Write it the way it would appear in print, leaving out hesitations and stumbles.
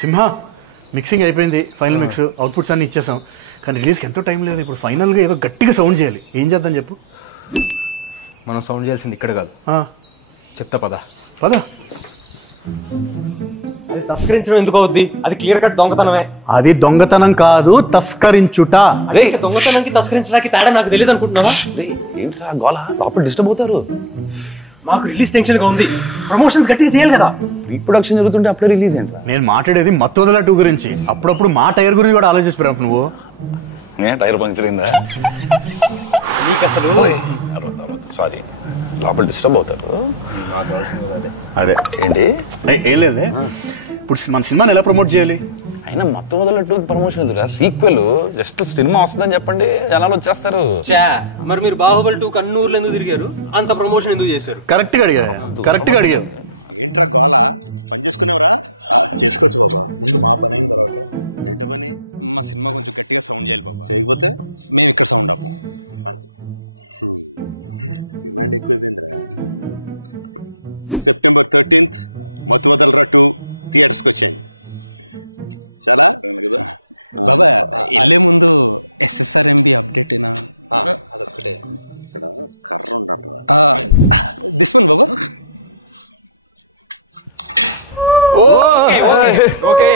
సింహ mixing అయిపోయింది, final mix outputs అన్ని ఇచ్చేసాం. కానీ రిలీజ్కి ఎంతో టైం లేదు. ఇప్పుడు ఫైనల్గా ఏదో గట్టిగా సౌండ్ చేయాలి. ఏం చేద్దాం చెప్పు? మనం సౌండ్ చేయాల్సింది ఇక్కడ కాదు, చెప్తా పద. అది తస్కరించడం ఎందుకు అవుద్ది? అది క్లియర్ కట్ దొంగతనమే. అది దొంగతనం కాదు, తస్కరించుట. అదే దొంగతనానికి తస్కరించడానికి తేడా నాకు తెలియదు అనుకుంటున్నావా? ఏంట్రా గోళ, లోపల డిస్టర్బ్ అవుతారు. మాకు రిలీజ్ టెన్షన్ గా ఉంది, ప్రమోషన్స్ గట్టిగా చేయాలి కదా. రీప్రొడక్షన్ జరుగుతుంటే అప్పుడే రిలీజ్ ఏంట్రా? నేను మాట్లాడేది మత్తోదల 2 గురించి. అప్పుడప్పుడు మా టైర్ గురించి కూడా ఆలోచిస్తున్నావు నువ్వు. టైర్ పంక్చర్ అయిందా? నీకు అసలు సారీ, లోపల డిస్టర్బ్ అవుతారు. అదే ఏంటి ఏం లేదే. ఇప్పుడు మన సినిమాని ఎలా ప్రమోట్ చేయాలి? అయినా మొత్తం వదలట్టు ప్రమోషన్ ఎదురా, సీక్వెల్ జస్ట్ సినిమా వస్తుందని చెప్పండి, జనాలు వచ్చేస్తారు. మరి మీరు బాహుబలి 2 కన్నూరులో ఎందుకు తిరిగారు? అంత ప్రమోషన్ ఎందుకు చేశారు? కరెక్ట్ గా అడిగావు. ఓకే